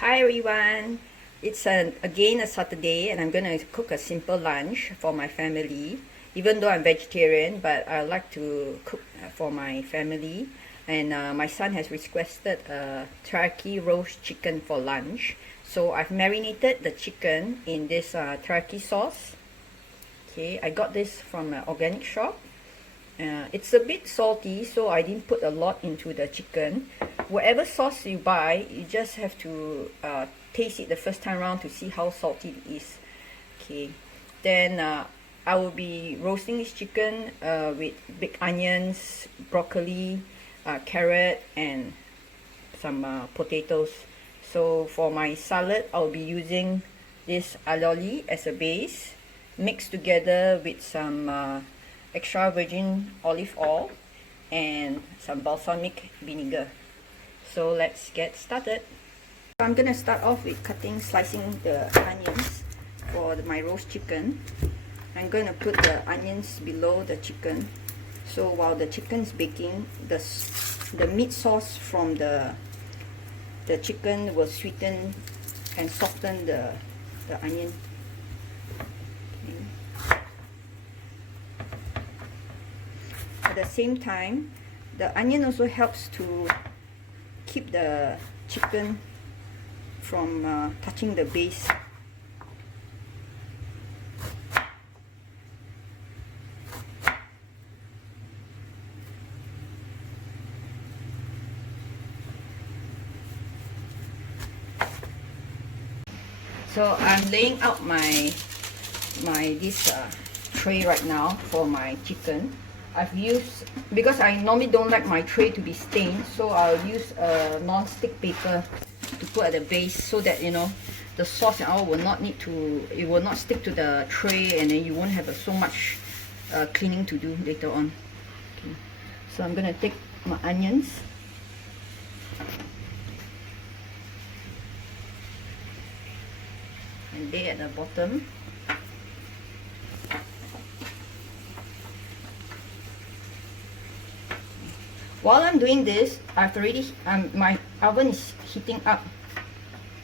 Hi everyone, it's again a Saturday and I'm gonna cook a simple lunch for my family. Even though I'm vegetarian, but I like to cook for my family. And my son has requested a teriyaki roast chicken for lunch. So I've marinated the chicken in this teriyaki sauce. Okay, I got this from an organic shop. It's a bit salty, so I didn't put a lot into the chicken. Whatever sauce you buy, you just have to taste it the first time around to see how salty it is. Okay, then I will be roasting this chicken with big onions, broccoli, carrot, and some potatoes. So for my salad, I'll be using this alioli as a base, mixed together with some extra virgin olive oil and some balsamic vinegar. So let's get started. I'm gonna start off with slicing the onions for my roast chicken. I'm gonna put the onions below the chicken. So while the chicken's baking, the meat sauce from the chicken will sweeten and soften the onion. At the same time, the onion also helps to keep the chicken from touching the base. So I'm laying out this tray right now for my chicken. I've used, because I normally don't like my tray to be stained, so I'll use a non-stick paper to put at the base so that the sauce and all will not stick to the tray, and then you won't have so much cleaning to do later on. Okay. So I'm gonna take my onions. And lay at the bottom. While I'm doing this, my oven is heating up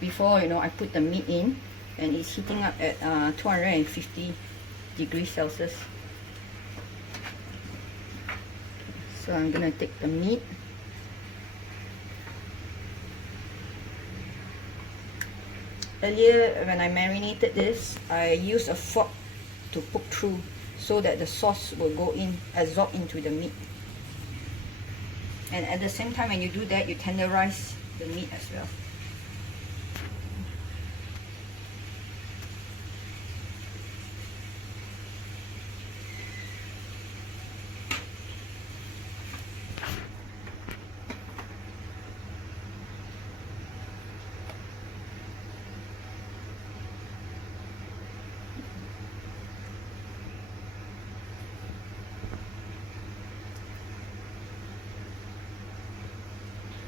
before I put the meat in, and it's heating up at 250 degrees Celsius. So I'm gonna take the meat. Earlier, when I marinated this, I used a fork to poke through so that the sauce will absorb into the meat. And at the same time, when you do that, you tenderize the meat as well.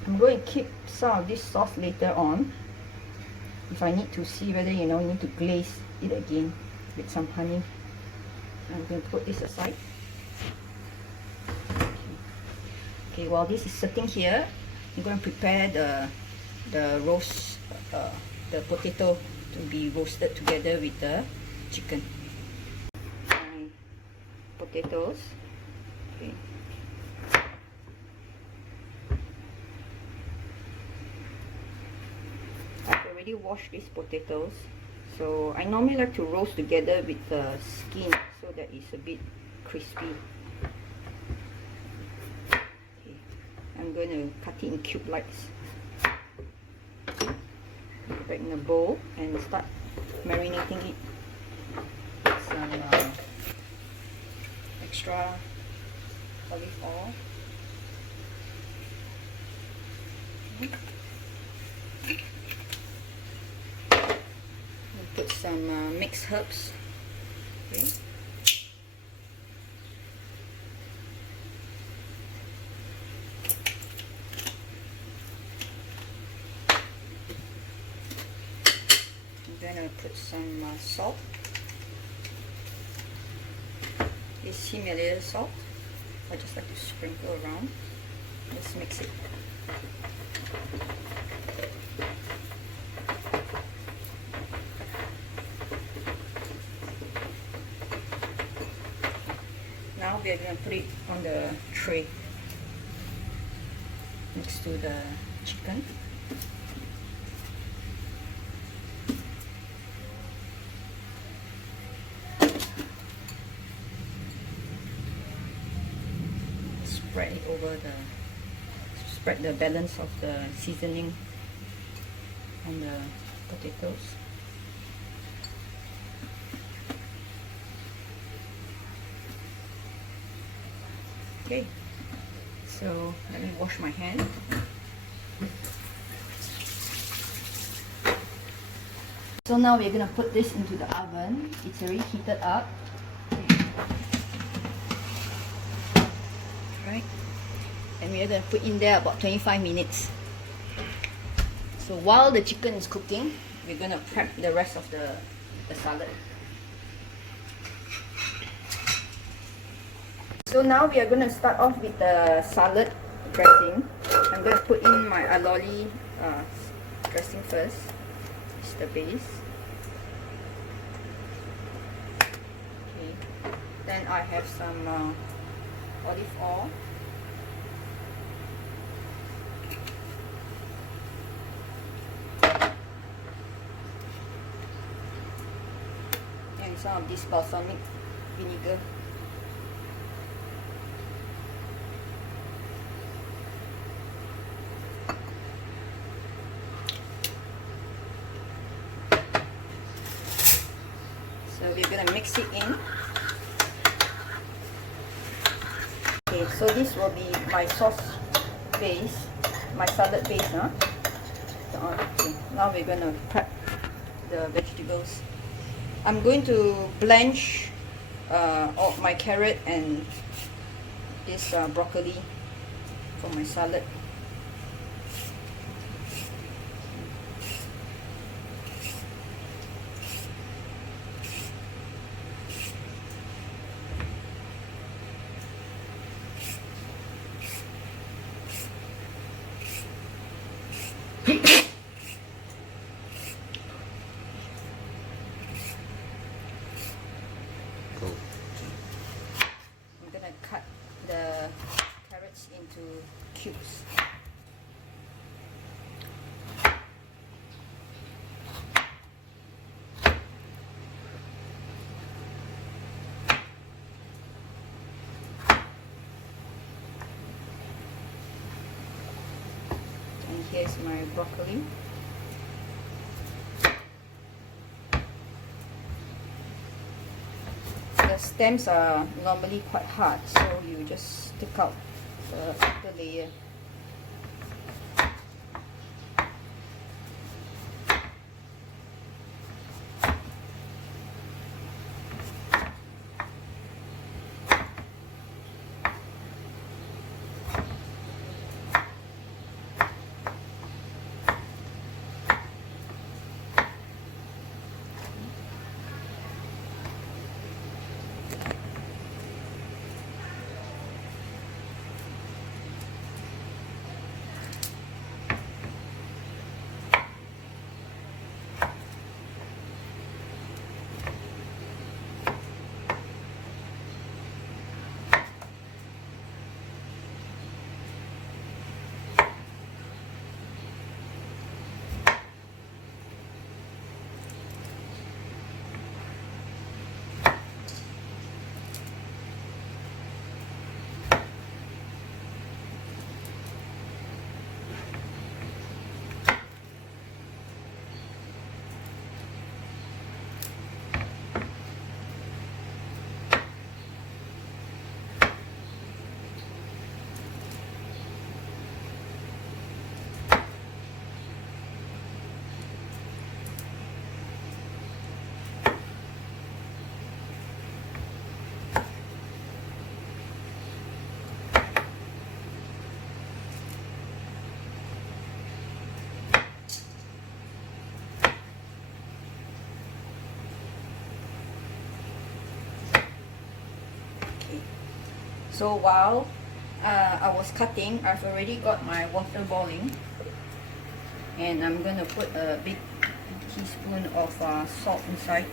I'm going to keep some of this sauce later on if I need to see whether you need to glaze it again with some honey. I'm going to put this aside. Okay, while this is sitting here, I'm going to prepare the roast, the potato to be roasted together with the chicken. My potatoes. Okay. Wash these potatoes, so I normally like to roast together with the skin so that it's a bit crispy. Okay. I'm going to cut it in cube likes. Put back in a bowl and start marinating it with some extra olive oil. Put some mixed herbs. Okay. I'm gonna put some salt. This Himalayan salt. I just like to sprinkle around. Let's mix it. we are going to put it on the tray next to the chicken. Spread the balance of the seasoning on the potatoes. Okay, so let me wash my hand. So now we're gonna put this into the oven. It's already heated up. Right, and we're gonna put in there about 25 minutes. So while the chicken is cooking, we're gonna prep the rest of the salad. So now we are gonna start off with the salad dressing. I'm gonna put in my aloli dressing first. It's the base. Okay. Then I have some olive oil. And some of this balsamic vinegar. So we're gonna mix it in. Okay, so this will be my sauce base, my salad base, huh? So, okay. Now we're gonna prep the vegetables. I'm going to blanch all my carrot and this broccoli for my salad. I'm gonna cut the carrots into cubes. And here's my broccoli. The stems are normally quite hard, so you just take out the outer layer. So while I was cutting, I've already got my water boiling, and I'm going to put a big teaspoon of salt inside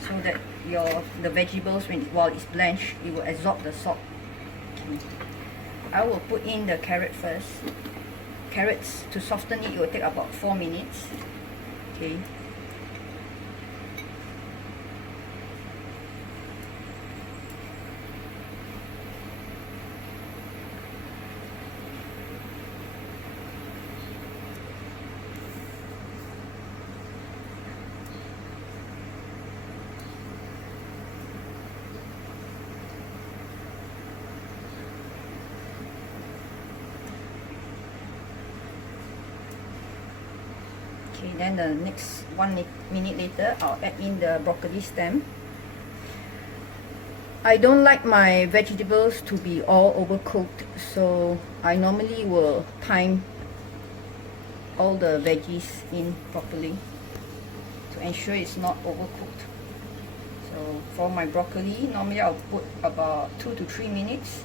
so that the vegetables while it's blanched, it will absorb the salt. Okay. I will put in the carrot first. Carrots, to soften it will take about 4 minutes. Okay. Okay, then the next 1 minute later, I'll add in the broccoli stem. I don't like my vegetables to be all overcooked, so I normally will time all the veggies in properly to ensure it's not overcooked. So for my broccoli, normally I'll put about 2 to 3 minutes.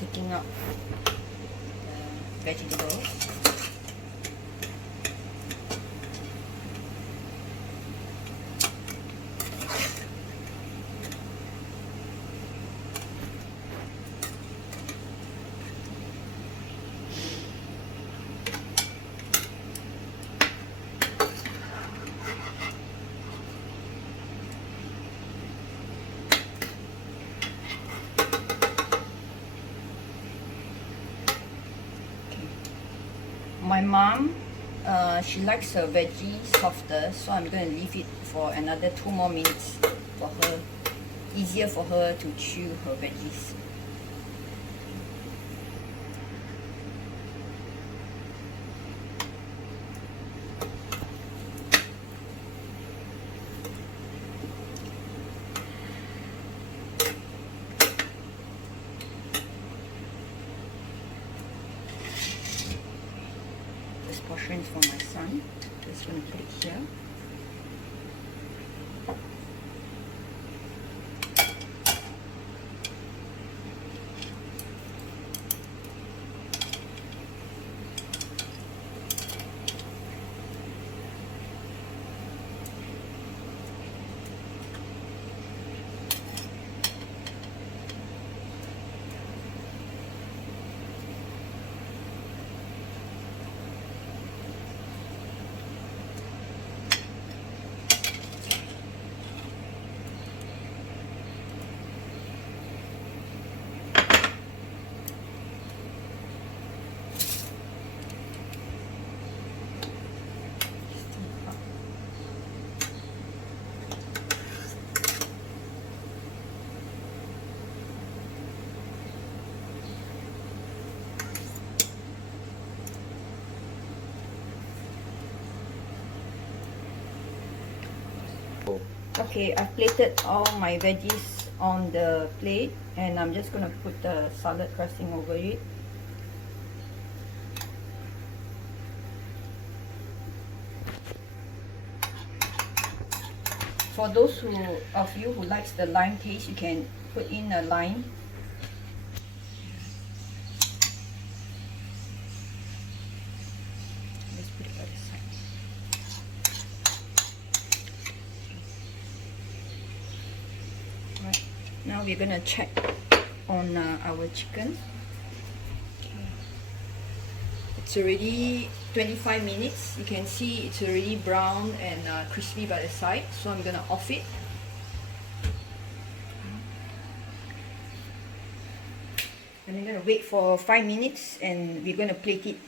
Taking out the vegetables. My mom, she likes her veggie softer, so I'm going to leave it for another 2 more minutes for her, easier for her to chew her veggies. Portions for my son. Just going to put it here. Okay, I've plated all my veggies on the plate, and I'm just going to put the salad dressing over it. For those of you who likes the lime taste, you can put in a lime. Let's put it by the side. Right. Now we're gonna check on our chicken. It's already 25 minutes. You can see it's already brown and crispy by the side. So I'm gonna off it. And I'm gonna wait for 5 minutes, and we're gonna plate it.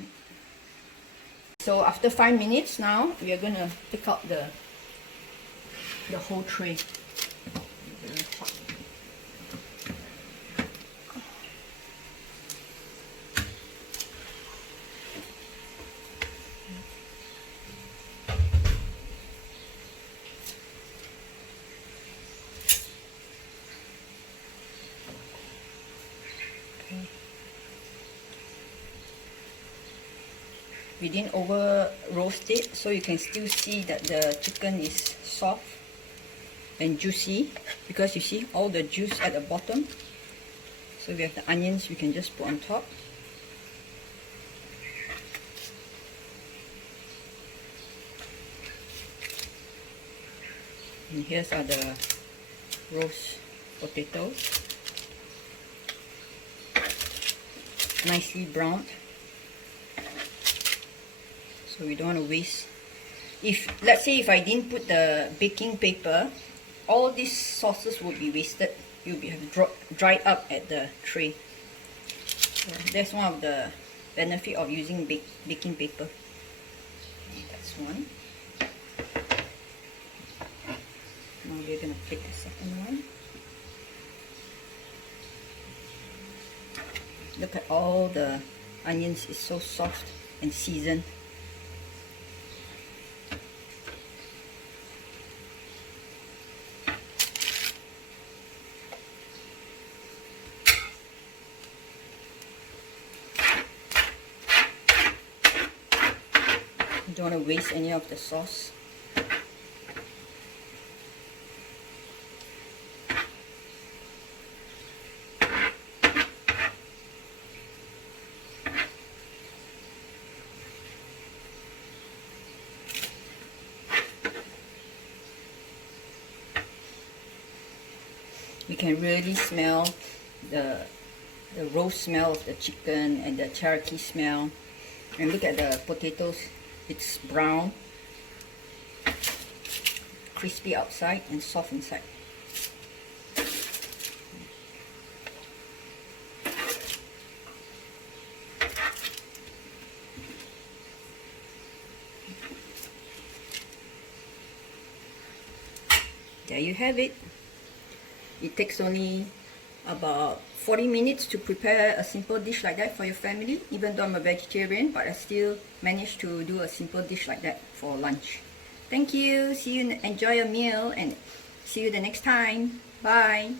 So after 5 minutes now, we are gonna pick out the whole tray. We didn't over roast it, so you can still see that the chicken is soft and juicy, because you see all the juice at the bottom. So we have the onions we can just put on top. And here's are the roast potatoes, nicely browned. So we don't want to waste. If let's say if I didn't put the baking paper, all these sauces would be wasted. You'll be have dried up at the tray. So that's one of the benefit of using baking paper. That's one. Now we're gonna pick the second one. Look at all the onions, is so soft and seasoned. Don't want to waste any of the sauce. You can really smell the roast smell of the chicken and the teriyaki smell. And look at the potatoes. It's brown, crispy outside and soft inside. There you have it. It takes only about 40 minutes to prepare a simple dish like that for your family. Even though I'm a vegetarian, but I still managed to do a simple dish like that for lunch. Thank you. See you. Enjoy your meal, and see you the next time. Bye.